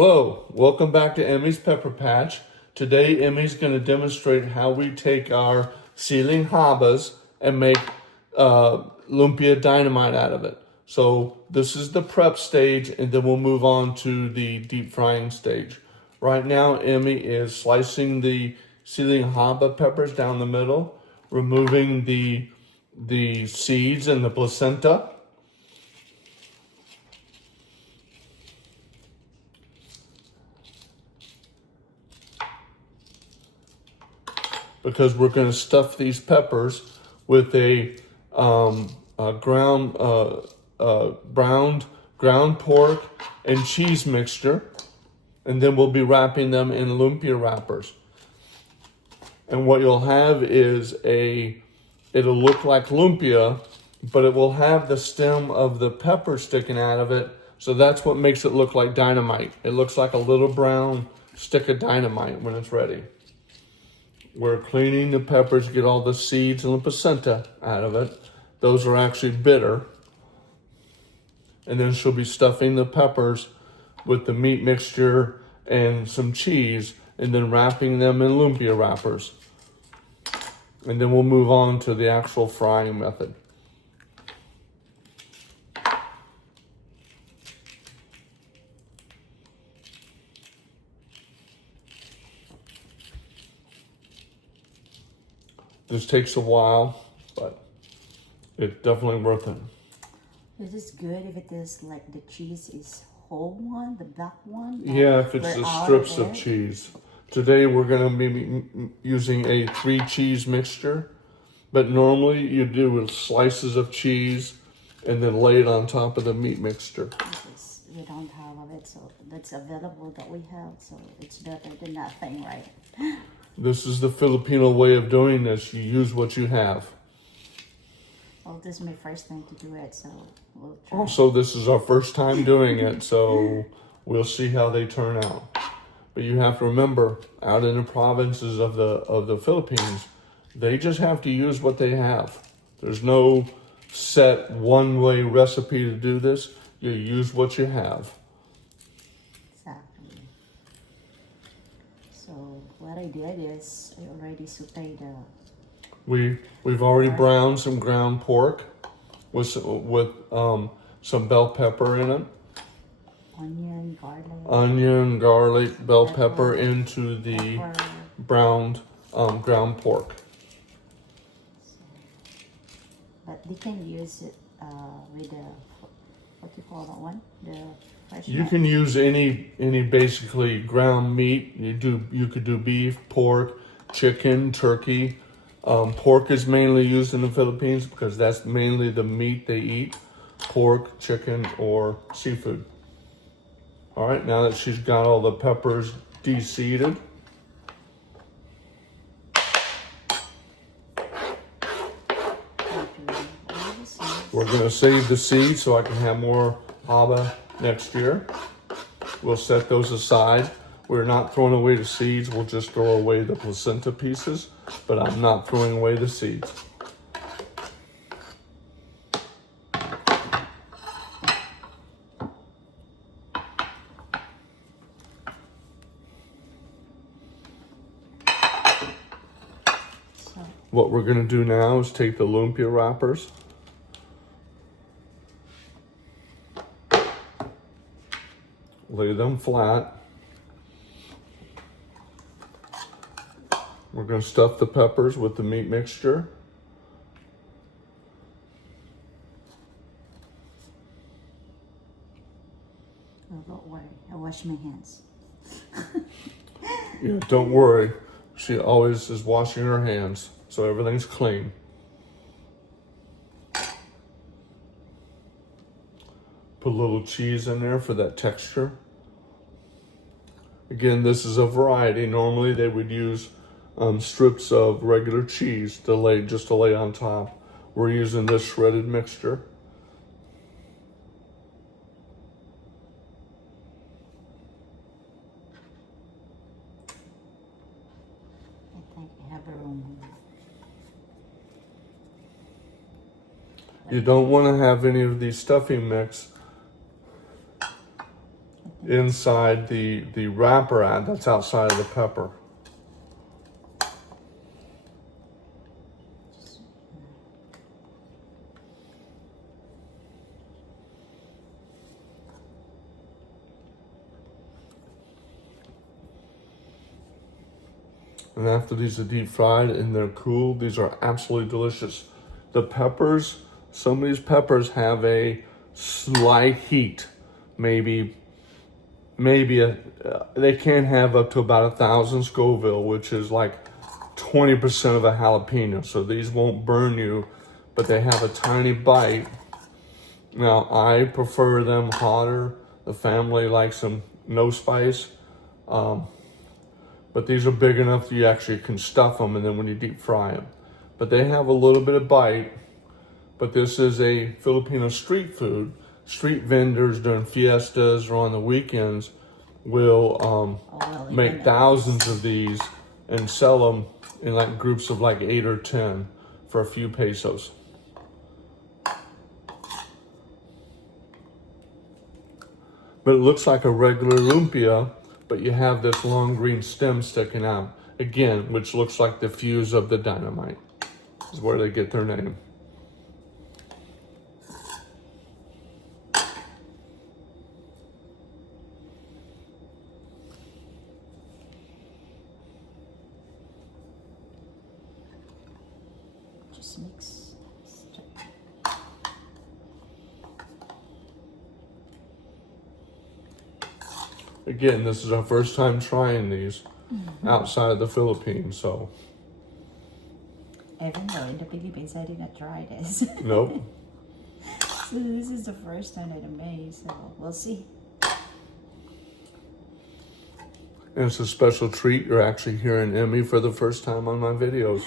Hello, welcome back to Emmy's Pepper Patch. Today Emmy's going to demonstrate how we take our ceiling habas and make Lumpia Dynamite out of it. So this is the prep stage, and then we'll move on to the deep frying stage. Right now Emmy is slicing the ceiling haba peppers down the middle, removing the seeds and the placenta. Because we're going to stuff these peppers with a browned ground pork and cheese mixture, and then we'll be wrapping them in lumpia wrappers. And what you'll have is it'll look like lumpia, but it will have the stem of the pepper sticking out of it, so that's what makes it look like dynamite. It looks like a little brown stick of dynamite when it's ready. We're cleaning the peppers to get all the seeds and the placenta out of it. Those are actually bitter. And then she'll be stuffing the peppers with the meat mixture and some cheese, and then wrapping them in lumpia wrappers. And then we'll move on to the actual frying method. This takes a while, but it's definitely worth it. Is this good if it is like the cheese is whole one, the black one? Yeah, if it's the strips of cheese. Today we're going to be using a 3 cheese mixture, but normally you do with slices of cheese and then lay it on top of the meat mixture. We don't have it, so that's available that we have, so it's better than nothing, right? This is the Filipino way of doing this. You use what you have. Well, this is my first time to do it, so we'll try. Also, this is our first time doing it, so we'll see how they turn out. But you have to remember, out in the provinces of the Philippines, they just have to use what they have. There's no set one-way recipe to do this. You use what you have. Exactly. So what I did is I already sauteed the... We've already browned some ground pork with some bell pepper in it. Onion, garlic, bell pepper into the browned ground pork. But they can use it with the, what do you call that one? The fresh You meat. can use any basically ground meat. You could do beef, pork, chicken, turkey. Pork is mainly used in the Philippines because that's mainly the meat they eat. Pork, chicken, or seafood. All right, now that she's got all the peppers de-seeded, we're gonna save the seeds so I can have more haba next year. We'll set those aside. We're not throwing away the seeds, we'll just throw away the placenta pieces, but I'm not throwing away the seeds. What we're gonna do now is take the lumpia wrappers, lay them flat. We're going to stuff the peppers with the meat mixture. Oh, don't worry, I wash my hands. Yeah, don't worry. She always is washing her hands, so everything's clean. Put a little cheese in there for that texture. Again, this is a variety. Normally they would use strips of regular cheese to lay on top. We're using this shredded mixture. I think I have a room. You don't want to have any of these stuffing mix inside the wrapper ad that's outside of the pepper. And after these are deep fried and they're cool, these are absolutely delicious. The peppers, some of these peppers have a slight heat, maybe they can have up to about 1,000 Scoville, which is like 20% of a jalapeno. So these won't burn you, but they have a tiny bite. Now I prefer them hotter. The family likes them no spice. But these are big enough that you actually can stuff them and then when you deep fry them. But they have a little bit of bite. But this is a Filipino street food. Street vendors during fiestas or on the weekends will make thousands of these and sell them in like groups of like 8 or 10 for a few pesos. But it looks like a regular lumpia, but you have this long green stem sticking out. Again, which looks like the fuse of the dynamite. This is where they get their name. Just mix. Again, this is our first time trying these outside of the Philippines, so. Even though in the Philippines I did not try this. Nope. So this is the first time that I made, so we'll see. And it's a special treat. You're actually hearing Emmy for the first time on my videos,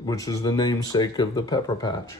which is the namesake of the pepper patch.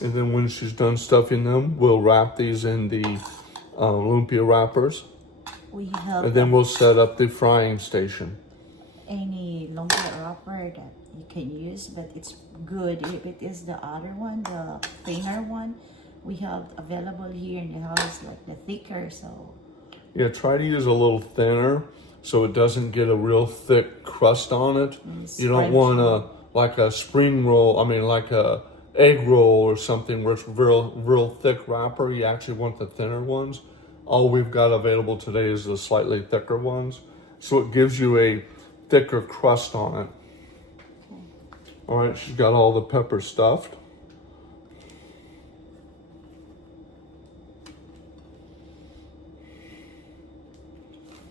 And then when she's done stuffing them, we'll wrap these in the lumpia wrappers. We have And then we'll set up the frying station. any lumpia wrapper that you can use, but it's good if it is the other one, the thinner one. We have available here in the house, like the thicker, so. Yeah, try to use a little thinner so it doesn't get a real thick crust on it. You don't want like a spring roll, like a egg roll or something where it's real thick wrapper. You actually want the thinner ones. All we've got available today is the slightly thicker ones. So it gives you a thicker crust on it. Okay. All right, she's got all the peppers stuffed.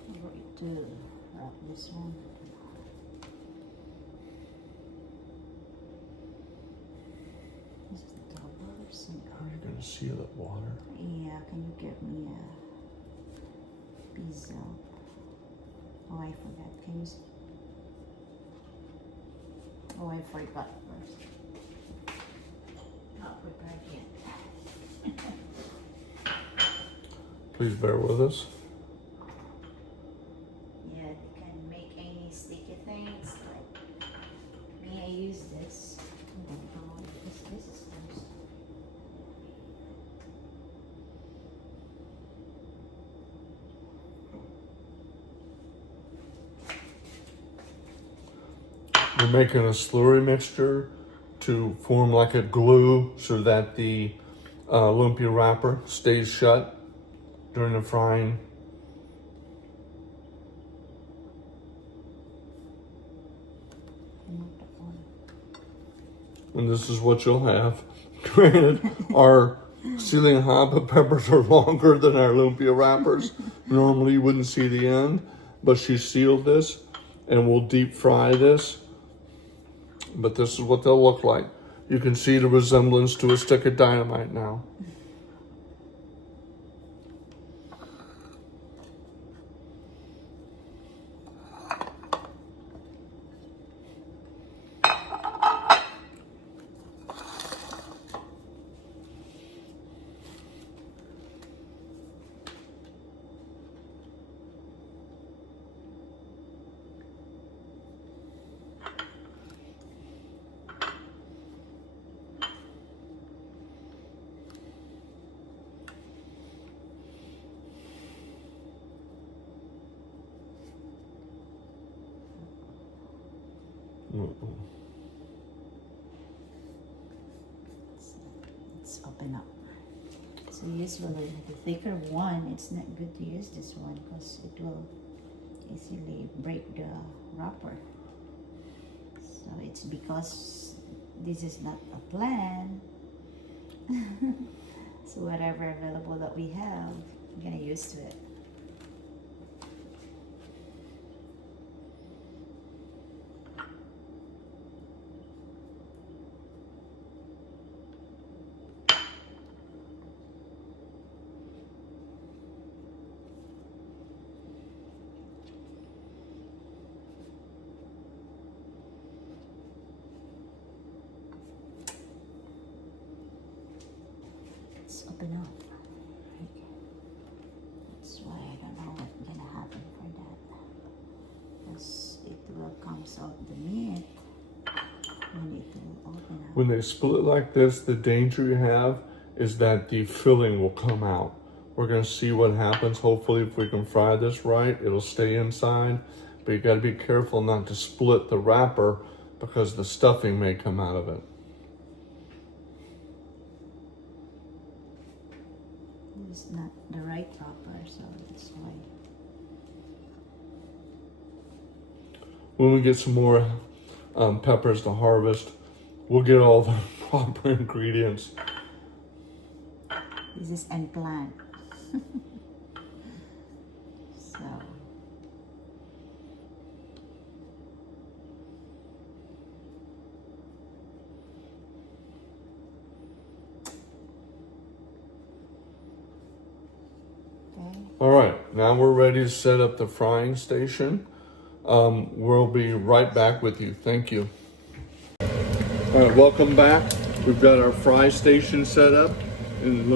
I'm going to wrap this one. This is the covers. How are you going to seal it, water? Yeah, can you give me a piece of... Oh, I forgot. Can you see? Oh, I forgot first. Not prepared yet. Please bear with us. Yeah, they can make any sticky things. Like, may I use this? This is first. We're making a slurry mixture to form like a glue so that the lumpia wrapper stays shut during the frying. And this is what you'll have. Granted, our ceiling haba peppers are longer than our lumpia wrappers. Normally you wouldn't see the end, but she sealed this and we'll deep fry this. But this is what they'll look like. You can see the resemblance to a stick of dynamite now. Let's open up. So usually the thicker one, it's not good to use this one because it will easily break the wrapper. So it's because this is not a plan. So whatever available that we have, I'm gonna use to it. Open up. Okay. That's why I don't know what's gonna happen for that. Because it will come out the meat when it will open up. When they split like this, the danger you have is that the filling will come out. We're gonna see what happens. Hopefully if we can fry this right, it'll stay inside. But you gotta be careful not to split the wrapper because the stuffing may come out of it. It's not the right wrapper, so that's why. When we get some more peppers to harvest, we'll get all the proper ingredients. This is unplanned. So. Okay. All right, now we're ready to set up the frying station. We'll be right back with you. Thank you. All right, welcome back. We've got our fry station set up, and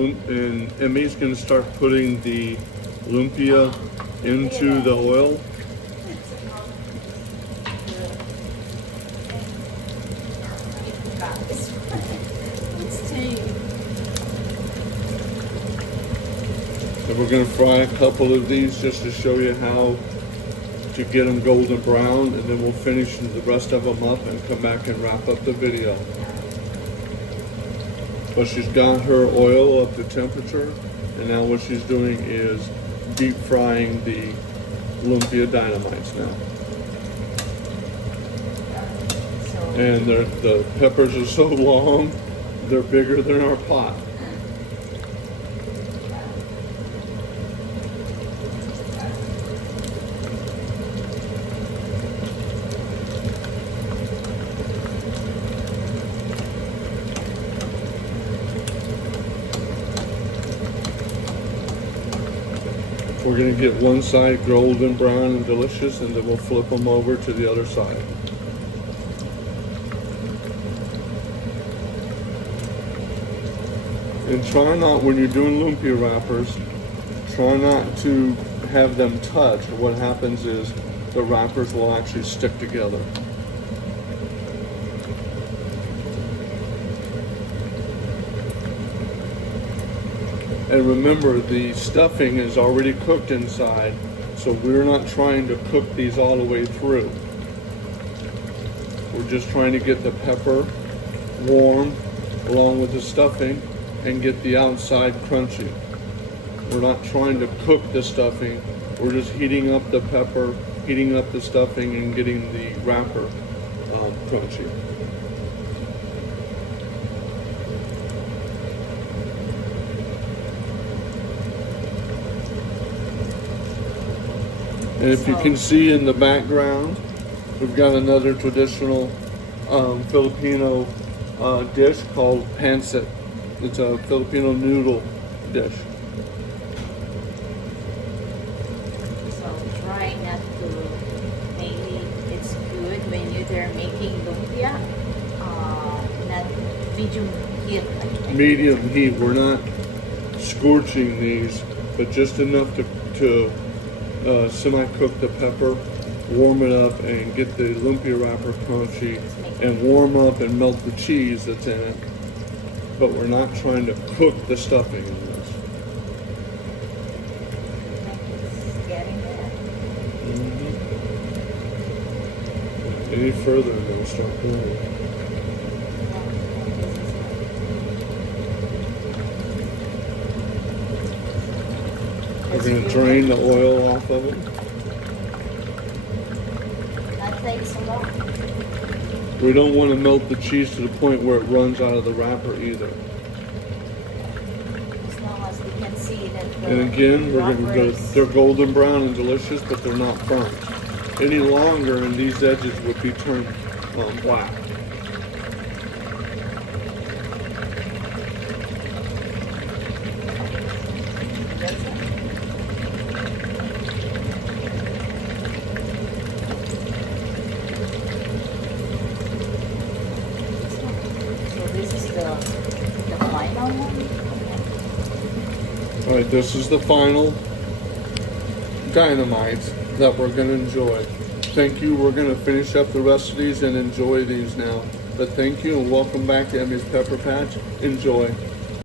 Emmy's going to start putting the lumpia into the oil. And we're going to fry a couple of these just to show you how to get them golden brown, and then we'll finish the rest of them up and come back and wrap up the video. But she's got her oil up to temperature, and now what she's doing is deep frying the Lumpia Dynamites now. And the peppers are so long, they're bigger than our pot. We're going to get one side golden brown and delicious, and then we'll flip them over to the other side. And try not, when you're doing lumpia wrappers, try not to have them touch. What happens is the wrappers will actually stick together. And remember, the stuffing is already cooked inside, so we're not trying to cook these all the way through. We're just trying to get the pepper warm along with the stuffing and get the outside crunchy. We're not trying to cook the stuffing, we're just heating up the pepper, heating up the stuffing, and getting the wrapper crunchy. And if you can see in the background, we've got another traditional Filipino dish called pancit. It's a Filipino noodle dish. So try not to, maybe it's good when you're making lumpia, not medium heat. Medium heat. We're not scorching these, but just enough to semi-cook the pepper, warm it up, and get the lumpia wrapper crunchy, and warm up and melt the cheese that's in it. But we're not trying to cook the stuffing in this. It's getting there. And any further, and they'll start burning. We're going to drain the oil off of it. That takes a lot. We don't want to melt the cheese to the point where it runs out of the wrapper either. As long as we can see that the And again, wrappers- they're golden brown and delicious, but they're not burnt. Any longer and these edges would be turned black. So this is the final one? All right, this is the final dynamite that we're going to enjoy. Thank you. We're going to finish up the rest of these and enjoy these now. But thank you and welcome back to Emmy's Pepper Patch. Enjoy.